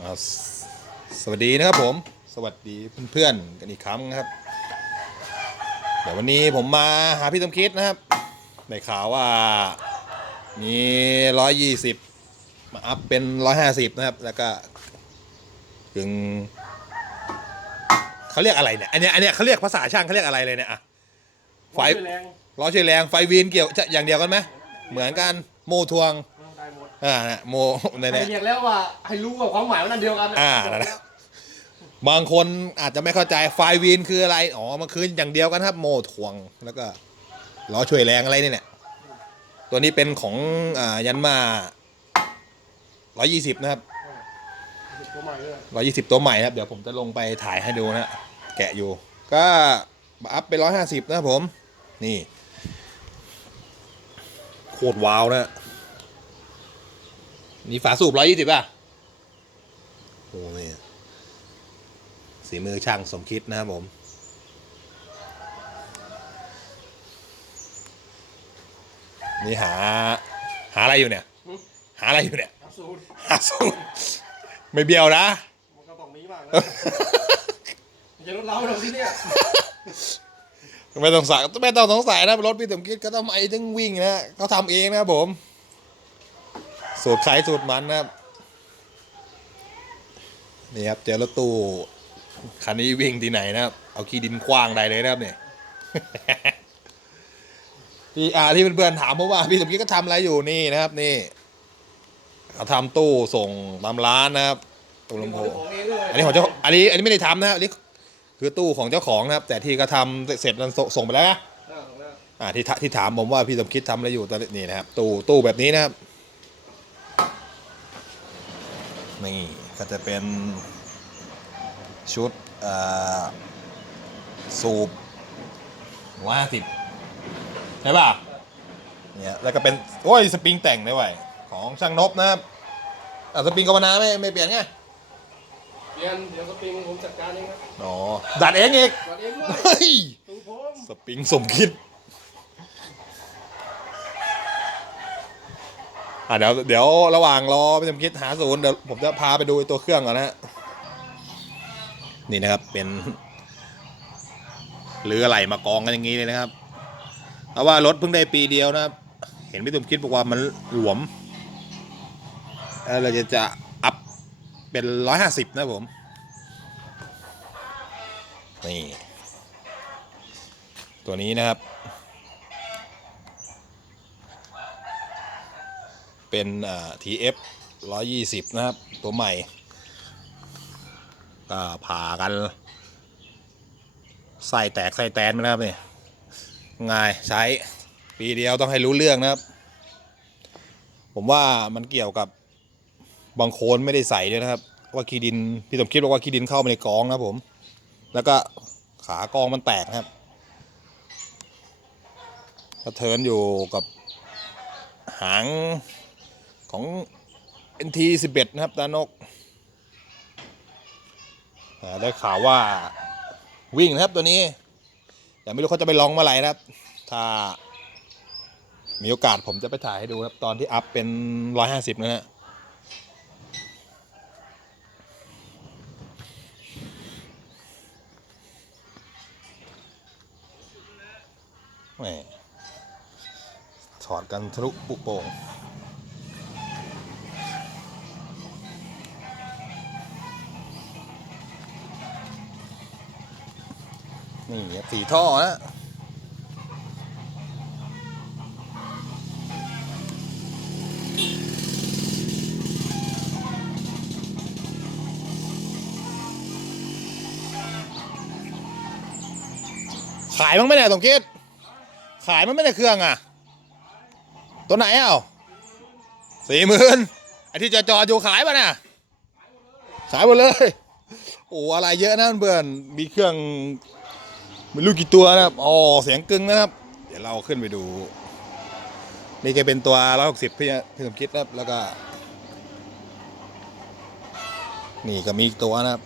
อ่าสสวัสดีนะครับผม สวัสดีเพื่อนๆกันอีกครั้งนะครับ เดี๋ยววันนี้ผมมาหาพี่สมคิดนะครับได้ข่าวว่ามีร้อยยี่สิบมาอัพเป็นร้อยห้าสิบนะครับ แล้วก็ถึงเขาเรียกอะไรเนี่ยอันเนี้ยอันเนี้ยเขาเรียกภาษาช่างเขาเรียกอะไรเลยเนี่ยอะไฟแรงล้อช่วยแรงไฟวีนเกี่ยวจะอย่างเดียวกันไหมเหมือนกันโมทวงได้หมด อ่านะโมในให้เนี่ย เรียกแล้วว่าให้รู้ว่าความหมายมันอันเดียวกันอ่านั่นแหละ บางคนอาจจะไม่เข้าใจไฟวีนคืออะไร อ๋อ มันคืออย่างเดียวกันครับ โมทวง แล้วก็ล้อช่วยแรงอะไรนี่เนี่ย ตัวนี้เป็นของอ่ายันมา 120 นะครับ ตัวใหม่เลย120ตัวใหม่ครับ เดี๋ยวผมจะลงไปถ่ายให้ดูนะ แกะอยู่ ก็อัพไป150นะครับผม นี่ โคตรว้าวนะ นี่ฝาสูบ120ป่ะโอ้นี่สีมือช่างสมคิดนะครับผม นี่หา หาอะไรอยู่เนี่ย หาอะไรอยู่เนี่ยครับสูตรหาสูตรไม่เบี้ยวนะ มันก็ต้องมีบ้างนะไม่ใช่รถเราหรอกที่เนี่ยไม่ต้องสัยไม่ต้องสงสัยนะรถพี่สมคิดก็ต้องไอ้ถึงวิ่งนะเขาทำเองนะครับผม สูตรใครสูตรมันนะครับ นี่ครับ เจอรถตู้คันนี้วิ่งที่ไหนนะครับ เอาขี้ดินคว้างได้เลยนะครับเนี่ยที่อ่าที่เพื่อนๆถามเพราะว่าพี่สมคิดก็ทำอะไรอยู่นี่นะครับ นี่เขาทำตู้ส่งตามร้านนะครับตู้ลำโพงอันนี้ของเจ้าอันนี้อันนี้ไม่ได้ทำนะครับอันนี้คือตู้ของเจ้าของนะครับ แต่ที่ก็ทำเสร็จแล้วส่งไปแล้วนะอ่าที่ที่ถามผมว่าพี่สมคิดทำอะไรอยู่ตอนนี้นี่นะครับตู้ตู้แบบนี้นะครับ นี่ก็จะเป็นชุดเอ่อสูบร้อยห้าสิบใช่ป่ะเนี่ยแล้วก็เป็น โอ้ย สปริงแต่งได้ไว้ของช่างนบนะครับอะสปริงกาวนาไม่ไม่เปลี่ยนไงเรียนเดี๋ยวสปริงผมจัดการเองครับอ๋อดัดเองอีกจัดเองด้วยเฮ้ยตูผมสปริงสมคิด อะเดี๋ยวเดี๋ยวระหว่างรอพี่สมคิดหาศูนย์เดี๋ยวผมจะพาไปดูตัวเครื่องก่อนนะฮะนี่นะครับเป็นหรืออะไรมากองกันอย่างนี้เลยนะครับเพราะว่ารถเพิ่งได้ปีเดียวนะครับ เห็นพี่สมคิดบอกว่ามันหลวมแล้วเราจะจะอัพเป็นร้อยห้าสิบนะผมนี่ตัวนี้นะครับ เป็นอ่า TF 120นะครับ ตัวใหม่ก็ผ่ากันไส้แตกไส้แตนมานะครับนี่ง่ายใช้ปีเดียวต้องให้รู้เรื่องนะครับ ผมว่ามันเกี่ยวกับบางโคนไม่ได้ใส่ด้วยนะครับ ว่าขี้ดินพี่สมคิดบอกว่าขี้ดินเข้ามาในกองนะผม แล้วก็ขากองมันแตกนะครับกระเทินอยู่กับหาง ของ NT 11 นะครับตานกได้ข่าวว่าวิ่งนะครับตัวนี้ แต่ไม่รู้เขาจะไปลองเมื่อไหร่นะครับ ถ้ามีโอกาสผมจะไปถ่ายให้ดูครับ ตอนที่อัพเป็น 150 นะฮะแหมถอดกันทะลุปุโป่ง นี่ครับสี่ท่อนะขายมั้งไหมเนี่ยสมคิดขายมันไม่ได้เครื่องอะ ตัวไหนเอ้าสี่หมื่นไอที่จอจออยู่ขายป่ะเนี่ยขายหมดเลย โอ้อะไรเยอะนะเพื่อนมีเครื่อง ไม่รู้กี่ตัวนะครับอ๋อเสียงกึ่งนะครับ เดี๋ยวเราขึ้นไปดู นี่จะเป็นตัวร้อยหกสิบพี่พี่สมคิดนะครับแล้วก็ นี่ก็มีอีกตัวนะครับ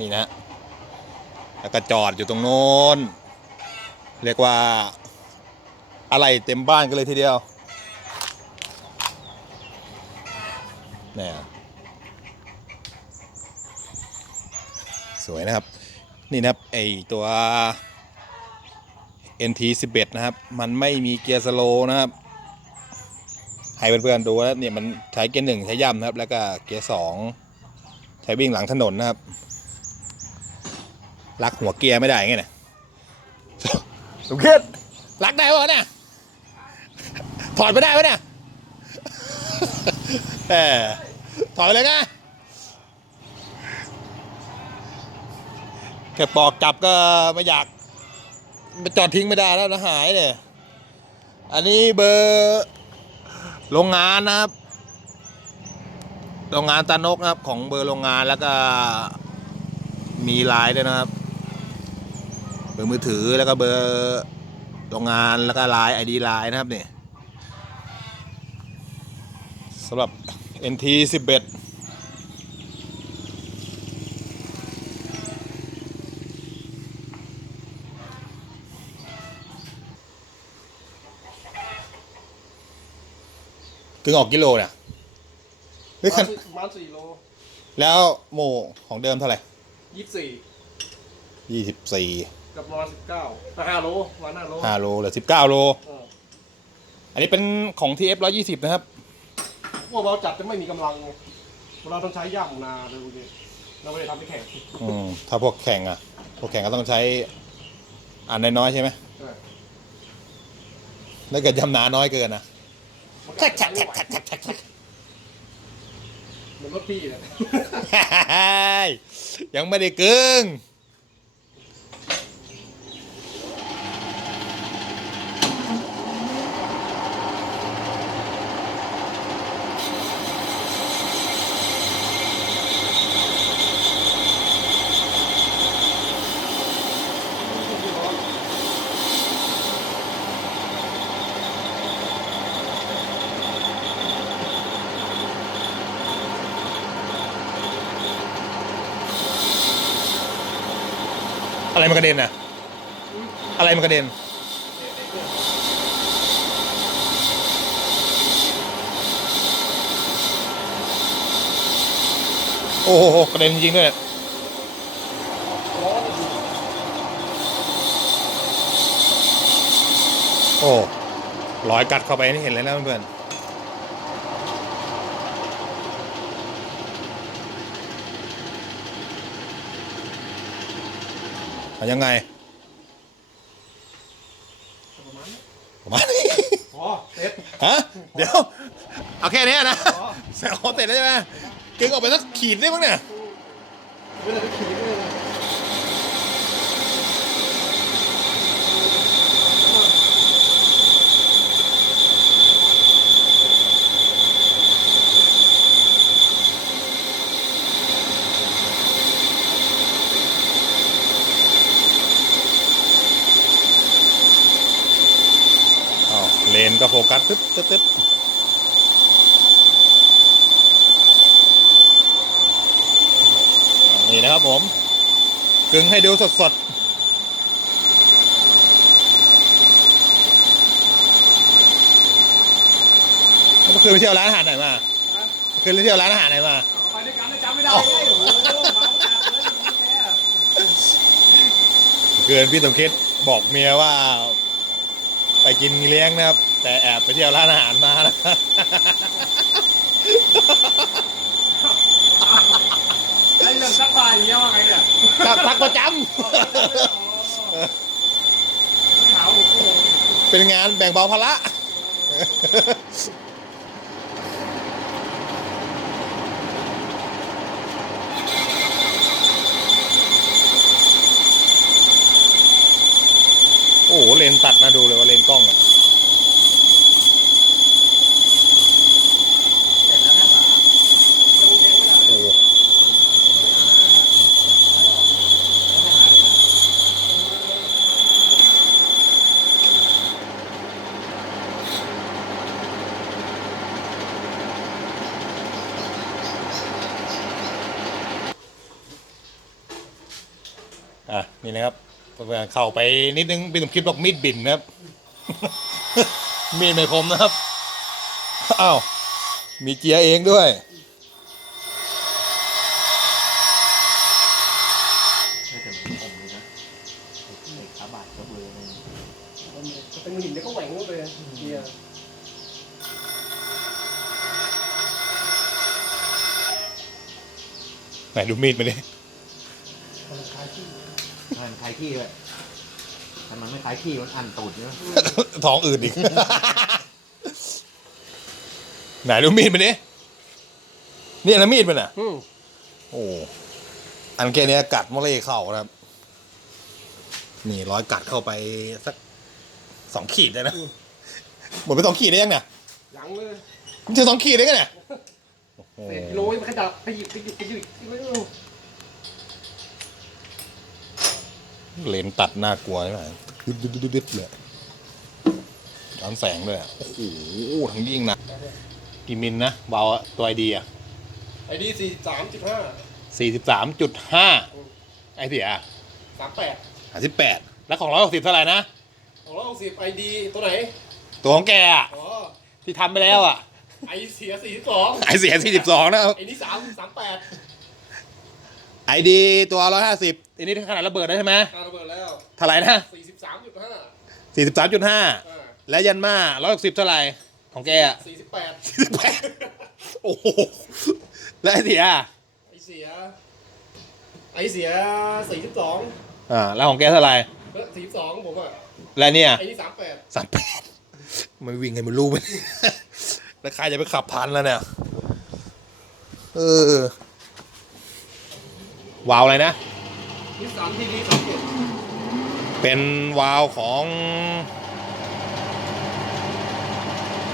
นี่นะ แล้วก็จอดอยู่ตรงโน้น เรียกว่า อะไรเต็มบ้านกันเลยทีเดียวเนี่ยสวยนะครับ นี่นะครับไอตัว NT 11 นะครับ มันไม่มีเกียร์สโลว์นะครับ ให้เพื่อนๆดูนะเนี่ยมันใช้เกียร์หนึ่งใช้ย่ำนะครับ แล้วก็เกียร์สองใช้วิ่งหลังถนนนะครับลักหัวเกียร์ไม่ได้ไงเนี่ยสมคิดลักได้ปะเนี่ยถอดไม่ได้ปะเนี่ยแหมถอดไปเลยไง แค่ปอกจับก็ไม่อยากมาจอดทิ้งไม่ได้แล้วนะหายเนี่ย อันนี้เบอร์โรงงานนะครับ โรงงานตานกนะครับ ของเบอร์โรงงานแล้วก็มีไลน์ด้วยนะครับ เบอร์มือถือแล้วก็เบอร์โรงงานแล้วก็ไลน์ไอดีไลน์นะครับเนี่ยสำหรับ NT11 ถึงออกกิโลเนี่ยเฮ้ยคันประมาณสี่โลแล้วโมของเดิมเท่าไหร่ยี่สิบสี่ยี่สิบสี่กับประมาณสิบเก้าห้าโลประมาณห้าโลห้าโลเหลือสิบเก้าโล เอออันนี้เป็นของ TF ร้อยยี่สิบนะครับ พวกเราจัดจะไม่มีกำลังไงเราต้องใช้ย่ามนาเลยพวกนี้เราไม่ได้ทำไปแข่งอืม ถ้าพวกแข่งอะพวกแข่งก็ต้องใช้อันน้อยๆใช่ไหมเออถ้าเกิดยำหนาน้อยเกินนะ มันก็ใช้ไม่ไหวเหมือนรถพี่เลย ยังไม่ได้กึ่ง มันกระเด็นอะอะไรมันกระเด็น โอ้โหกระเด็นจริงด้วยโอ้รอยกัดเข้าไปนี่เห็นเลยนะเพื่อนๆเอา ยังไงประมาณนี้ประมาณนี้อ๋อเซ็ตฮะเดี๋ยวเอาแค่เนี้ยนะอ๋อเสร็จเสร็จแล้วใช่ไหมกึ่งออกไปสักขีดได้มั้งเนี่ยไม่ได้ไปขี่ไม่ได้เลย อ๋อ เลนก็โฟกัสตึ๊ดตึ๊ดตึ๊ดอ่านี่นะครับผม กึ่งให้ดูสดสดๆแล้วเมื่อคืนไปเที่ยวร้านอาหารไหนมานะเมื่อคืนไปเที่ยวร้านอาหารไหนมาเอาไปด้วยกันนะจำไม่ได้ไงโอ้โหมาตั้งนานเลยอย่างนี้แกเกินพี่สมคิดบอกเมียว่า ไปกินเลี้ยงนะครับ แต่แอบไปเที่ยวร้านอาหารมานะไอ้เรื่องซักผ้าอย่างเงี้ยว่าไงเนี่ยทักทักประจไม่หาผมก็งงำเป็นงานแบ่งเบาภาระ อ้โหเลนตัดมาดูเลยว่าเลนกล้องอะ เข้าไปนิดนึงพี่สมคิดบอกมีดบินนะครับ มีดไม่คมนะครับอ้าวมีเจียเองด้วยไหนดูมีดมาดิ ขี้เลยถ้ามันไม่คล้ายขี้มันอันตูดเนี่ยท้องอื่นอีก ไหนดูมีดมาดินี่นะมีดมันอะ อืมโอ้ อันแค่เนี้ยกัดมะเร็เข้านะครับ นี่ร้อยกัดเข้าไปสักสองขีดได้นะ หมดไปสองขีดได้ยังเนี่ยยังเลยมันจะสองขีดได้ไงเนี่ยโอ้โหเศษกิโลมันขยับไปหยิบไปหยิบไปหยิบไม่รู้ เลนตัดน่ากลัวใช่ไหมดึดดึดดึดดึดเลยย้อนแสงด้วยอะโอ้โหทั้งยิ่งหนะกี่มิลนะเบาอะตัวไอดีอะไอ้ดีสี่สามจุดห้าสี่สิบสามจุดห้าไอเสียสามแปดห้าสิบแปดแล้วของร้อยหกสิบเท่าไหร่นะของเราสิบไอดีตัวไหน ตัวของแกอะอ๋อที่ทำไปแล้วอะไอเสียสี่สองไอเสียสี่สิบสองนะครับไอนี่สามสามแปด ไอดีตัวร้อยห้าสิบอันนี้ขนาดระเบิดได้ใช่ไหมการระเบิดแล้วเท่าไหร่นะสี่สิบสามจุดห้าสี่สิบสามจุดห้าอ่าและยันมาร้อยหกสิบเท่าไหร่ของแกอะสี่สิบแปดสี่สิบแปดโอ้โห และไอเสียอะไอเสีย ไอเสียสี่สิบสองอ่า แล้วของแกเท่าไหร่สี่สิบสองผมอะ และเนี่ย ไอนี่สามแปดสามแปดไม่วิ่งให้มันรู้ไปแล้วใครจะไปขับพันแล้วเนี่ย เออ วาล์วอะไรนะนี่สามทีนี้สามเจ็ดเป็นวาล์วของ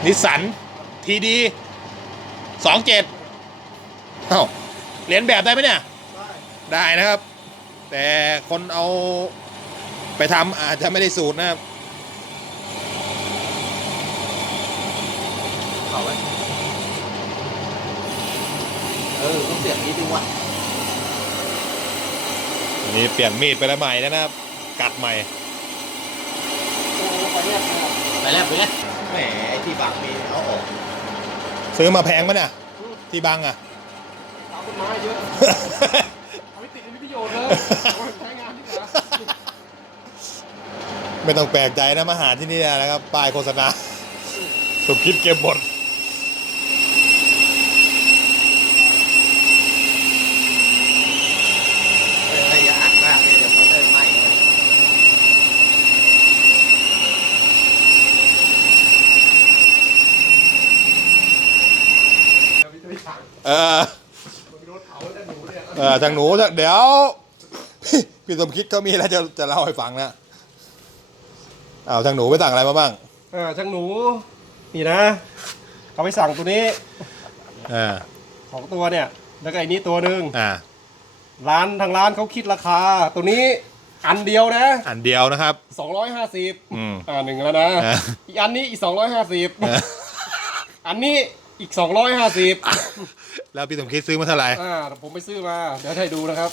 นิสสันทีดีสองเจ็ดเอ้าเรียนแบบได้ไหมเนี่ยได้ได้นะครับ แต่คนเอาไปทำอาจจะไม่ได้สูตรนะครับเขาไว้เออต้องเสียบนิดนึงว่ะ นี่เปลี่ยนมีดไปแล้วใหม่นะครับ กัดใหม่ ไปแรกนะครับไปแล้วไปแล้วแหมไอ้ที่บังมีเอาออกซื้อมาแพงไหมเนี่ยที่บังอะตามต้นไม้เยอะเอาไปติดในประโยชน์เลยเอาไปใช้งานที่ไหนไม่ต้องแปลกใจนะมาหาที่นี่นะครับป้ายโฆษณาถูกคิดเก็บหมด เอออย่าอัดมากเลยเดี๋ยวเขาจะไหม้เลย เดี๋ยวพี่จะไปสั่ง เออมันมีรถเผาแล้วหนูเนี่ยเออทางหนูจะเดี๋ยว พี่สมคิดเขามีอะไรจะจะเล่าให้ฟังนะเอาทางหนูไปสั่งอะไรมาบ้างอ่าช่างหนู นี่นะเขาไปสั่งตัวนี้อ่าสองตัวเนี่ย แล้วก็ไอ้นี้ตัวหนึ่งอ่าร้านทางร้านเขาคิดราคา ตัวนี้อันเดียวนะอันเดียวนะครับ250อืม อ่าหนึ่งแล้วนะอ่าอีกอันนี้อีกเออ250อันนี้อีก250 แล้วพี่สมคิดซื้อมาเท่าไหร่ อ่าผมไปซื้อมา เดี๋ยวให้ดูนะครับ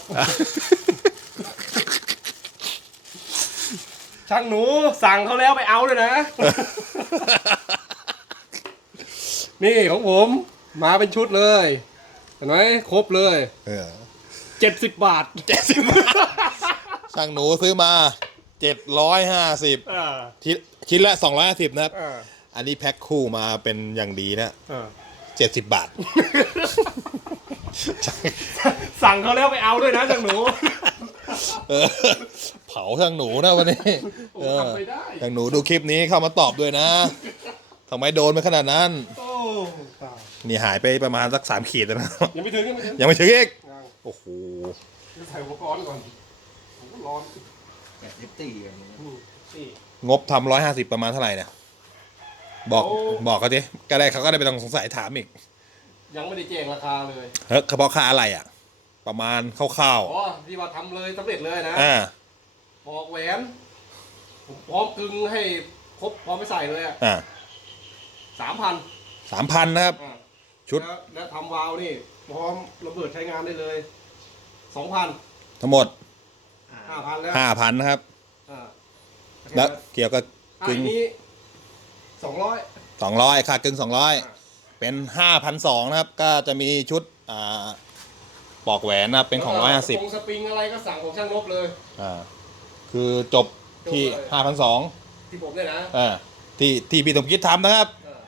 ช่างหนูสั่งเขาแล้วไปเอาเลยนะ นี่ของผมมาเป็นชุดเลย เห็นไหมครบเลยเออ70บาทเจ็ดสิบช่างหนูซื้อมาเจ็ดร้อยห้าสิบอ่าชิ้นชิ้นละสองร้อยห้าสิบนะครับ อ่าอันนี้แพ็คคู่มาเป็นอย่างดีนะ อ่า เจ็ดสิบบาท สั่งเขาแล้วไปเอาด้วยนะช่างหนู เออเผาทางหนูนะวันนี้โอ้เออทำไม่ได้ ทางหนูดูคลิปนี้เข้ามาตอบด้วยนะทำไมโดนไปขนาดนั้น โอ้ตายนี่หายไปประมาณสักสามขีดแล้วนะ ยังไม่ถึงยังไม่ถึงยังไม่ถึงอีก ยังโอ้โหใส่อุปกรณ์ก่อนผมก็ร้อนแบบนิปตี้อย่างเงี้ยอืมนี่งบทำร้อยห้าสิบประมาณเท่าไหร่เนี่ย บอกโอ้บอกเขาดิก็ได้เขาก็ได้ไปต้องสงสัยถามอีก ยังไม่ได้แจ้งราคาเลยเฮ้ยเฉพาะค่าอะไรอะ ประมาณคร่าวอ๋อที่ว่าทำเลยสำเร็จเลยนะๆอ่าปอกแหวนผมพร้อมกึงให้ครบพร้อมไปใส่เลยอะอ่าสามพันสามพันนะครับ ชุด แล้วแล้วทำวาล์วนี่ พร้อมระเบิดใช้งานได้เลยสองพันทั้งหมดห้าพันแล้วห้าพันนะครับ อ่าแล้วเกี่ยวกับอะกึ่งอันนี้ สองร้อยสองร้อยค่ากึ่งสองร้อยเป็นห้าพันสองนะครับ ก็จะมีชุดอ่าปอกแหวนนะครับเป็นของร้อยห้าสิบตรงสปริงอะไรก็สั่งของช่างนบเลยอ่าคือจบที่จบเลยห้าพันสองที่ผมเนี่ยนะอ่าที่ที่พี่สมคิดทำนะครับเออ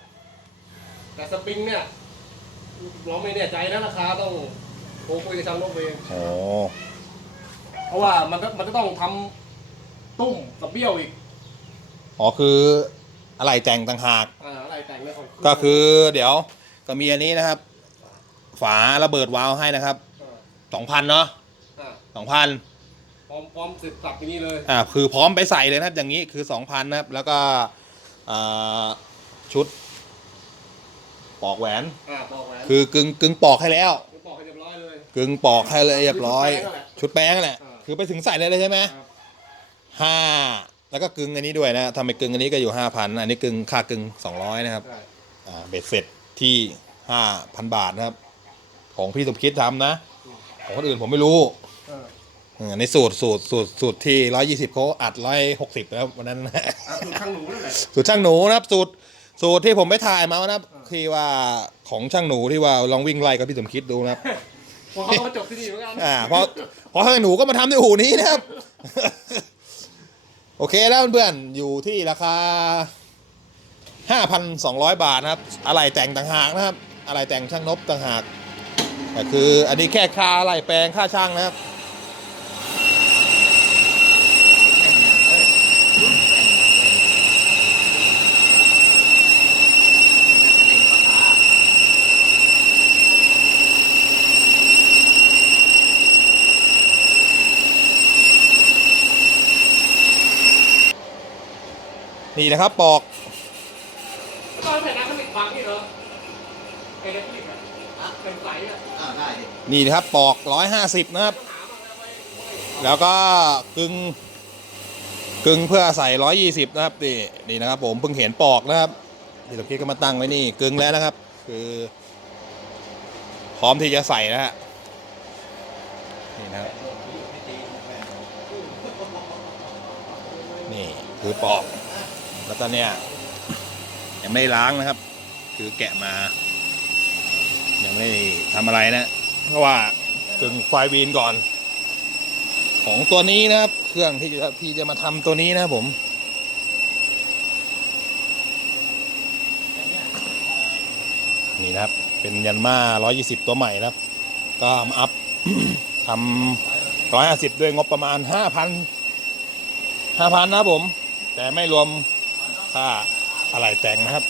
แต่สปริงเนี่ยเราไม่แน่ใจนะราคาต้องโทรคุยกับช่างนกเองโอ้เพราะว่ามันก็มันก็ต้องทำตุ้มกับเบี้ยวอีก อ๋อคือ อะไรแต่งต่างหาก อ่าอะไรแต่งเนี่ยของก็คือเดี๋ยวก็มีอันนี้นะครับ ฝาระเบิดวาล์วให้นะครับอ่าสองพันเนาะอ่าสองพันพร้อมพร้อมเสร็จสับอย่างนี้เลยอ่าคือพร้อมไปใส่เลยนะครับ อย่างนี้คือสองพันนะครับ แล้วก็อ่าชุด ปอกแหวน อ่าปอกแหวนคือกึ่งกึ่งปอกให้แล้วปอกให้เรียบร้อยเลย กึ่งปอกให้เลยเรียบร้อย ชุดแป้งนั่นแหละชุดแป้งนั่นแหละอ่า คือไปถึงใส่เลยเลยใช่ไหมครับห้า แล้วก็กึ่งอันนี้ด้วยนะทำไปกึ่งอันนี้ก็อยู่ห้าพันอันนี้กึ่งค่ากึ่งสองร้อยนะครับใช่อ่าเบ็ดเสร็จที่ห้าพันบาทนะครับ ของพี่สมคิดทำนะ ของคนอื่นผมไม่รู้อ่าอืมในสูตรสูตรสูตรสูตรที่ร้อยยี่สิบเขาอัดร้อยหกสิบนะครับวันนั้นอ่าคือช่างหนูนั่นแหละสูตรช่างหนูนะครับ สูตรสูตรที่ผมไปถ่ายมานะครับอ่าที่ว่าของช่างหนูที่ว่าลองวิ่งไล่กับพี่สมคิดดูนะครับพอเขาก็มาจบที่นี่เหมือนกันอ่าเพราะเพราะช่างหนูก็มาทำในอู่นี้นะครับ โอเคแล้วเพื่อนๆอยู่ที่ราคา 5,200 บาทนะครับ อะไรแต่งต่างหากนะครับ อะไรแต่งช่างนบต่างหากแต่คืออันนี้แค่ค่าอะไรแปลงค่าช่างนะครับ นี่นะครับปอกตอนใส่น้ำเขาติดบังนี่เหรอเอเล็กทริกอะเป็นใสอะอ่าได้ดินี่นะครับปอก150นะครับ แล้วก็กึ่งกึ่งเพื่อใส่120นะครับนี่นี่นะครับ ผมเพิ่งเห็นปอกนะครับที่ตะกี้ก็มาตั้งไว้นี่กึ่งแล้วนะครับ คือ พร้อมที่จะใส่นะฮะนี่นะครับนี่คือปอก แล้วก็เนี่ยยังไม่ล้างนะครับ คือแกะมา ยังไม่ทำอะไรนะ เพราะว่ากึ่งไฟวีนก่อน ของตัวนี้นะครับ เครื่องที่จะที่จะมาทำตัวนี้นะครับผมนี่นะครับ เป็นยันมา 120 ตัวใหม่นะครับ ก็มาอัพทำ150 ด้วยงบประมาณ 5,000 5,000 นะครับผม แต่ไม่รวม ค่าอะไรแต่งนะครับ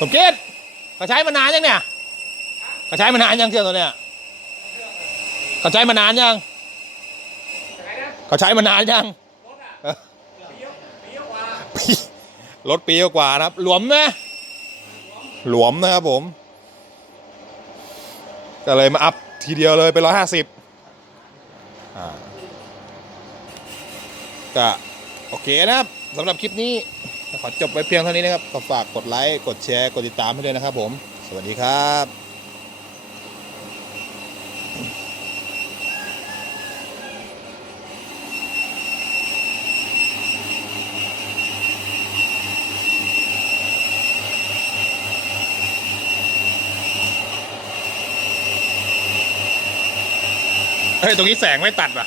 สมเกียรติเขาใช้มานานยังเนี่ยเขาใช้มานานยังเครื่องตัวเนี้ยเขาใช้มานานยังไหนนะใช้มานานยังรถปีกว่าปีรถปีกว่านะครับ หลวมนะหลวมนะครับผม ก็เลยมาอัพ ทีเดียวเลยไปร้อยห้าสิบก็โอเคนะครับสำหรับคลิปนี้ขอจบไว้เพียงเท่านี้นะครับก็ฝากกดไลค์ กดแชร์ กดติดตามให้ด้วยนะครับผม สวัสดีครับ เฮ้ย ตรงนี้แสงไม่ตัดว่ะ